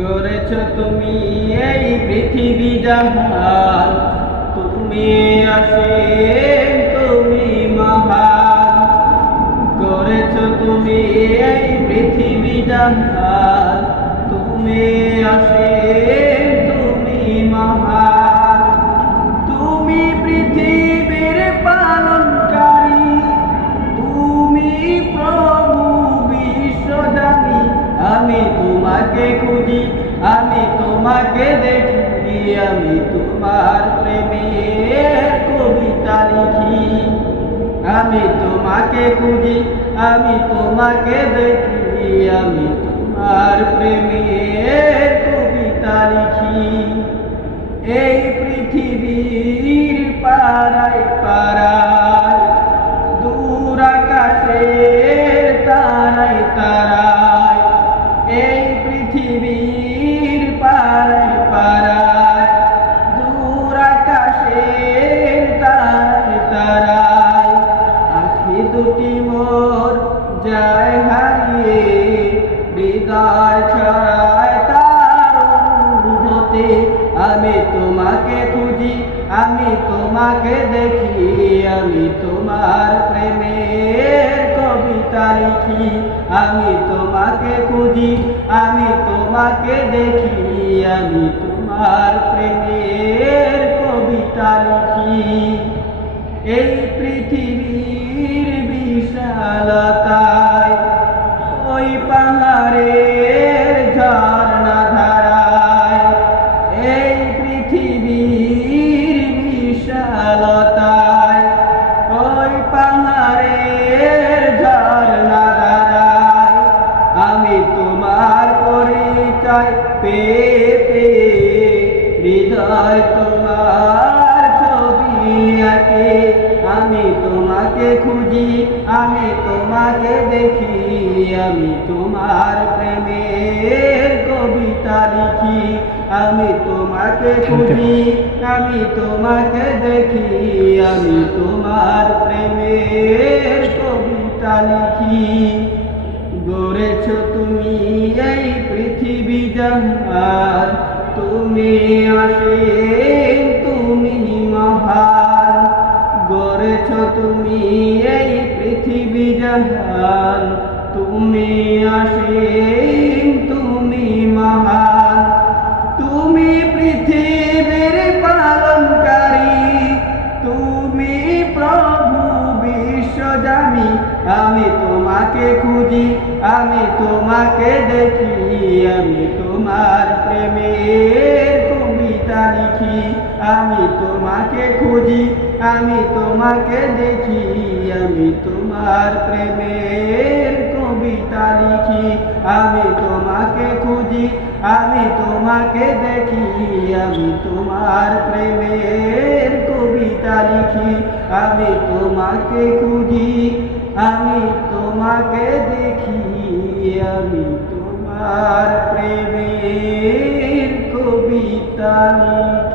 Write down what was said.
গড়েছ তুমি এই পৃথিবী জাহান, তুমি অসীম, তুমি মহান। গড়েছ তুমি এই পৃথিবী জাহান, তুমি অসীম, তুমি মহান। তুমি পৃথিবীর পালনকারী, তুমি প্রভু বিশ্বদানী। আমি তোমাকে খুঁজি, আমি তোমাকে দেখি, আমি তোমার প্রেমের কবিতা লিখি। আমি তোমাকে খুঁজি, আমি তোমাকে দেখি, আমি তোমার প্রেমের কবিতা লিখি। এই পৃথিবীর পাড়ায় পাড়ায়, দূর আকাশের তারায় তারায়, এই পৃথিবীর পাড়ায় পাড়ায়, দূর আকাশের তারায় তারায়, আখি দুটি মোর যায় হারিয়ে, হৃদয় ছড়ায় তার অনুভূতি। আমি তোমাকে খুঁজি, আমি তোমাকে দেখি, আমি তোমার প্রেমের কবিতা লিখি। আমি তোমাকে খুঁজি, আমি তোমাকে দেখি, আমি তোমার প্রেমের কবিতা লিখি। এই পৃথিবীর বিশালতায়, ওই পাহাড়ের ঝর্ণা ধারায়, এই পৃথিবীর বিশালতায়, ওই পাহাড়ের ঝর্ণা ধারায়, আমি তোমার পরিচয় পেয়ে পেয়ে, হৃদয় তোমার ছবি আঁকে। আমি তোমাকে খুঁজি, আমি তোমাকে দেখি, আমি তোমার প্রেমের কবিতা লিখি। আমি তোমাকে খুঁজি, আমি তোমাকে দেখি, আমি তোমার প্রেমের কবিতা লিখি। গড়েছ তুমি এই পৃথিবী জাহান, তুমি অসীম, তুমি মহান। গড়েছ তুমি এই পৃথিবী জাহান, তুমি অসীম, তুমি মহান। তুমি পৃথিবীর পালনকারী, তুমি প্রভু বিশ্বজানী। আমি তোমাকে খুঁজি, আমি তোমাকে দেখি, আমি তোমার প্রেমের কবিতা লিখি। আমি তোমাকে খুঁজি, আমি তোমাকে দেখি, আমি তোমার প্রেমের কবিতা লিখি। আমি তোমাকে খুঁজি, আমি তোমাকে দেখি, আমি তোমার প্রেমের কবিতা লিখি। আমি তোমাকে খুঁজি, আমি তোমাকে দেখি, আমি তোমার প্রেমের কবিতা লিখি।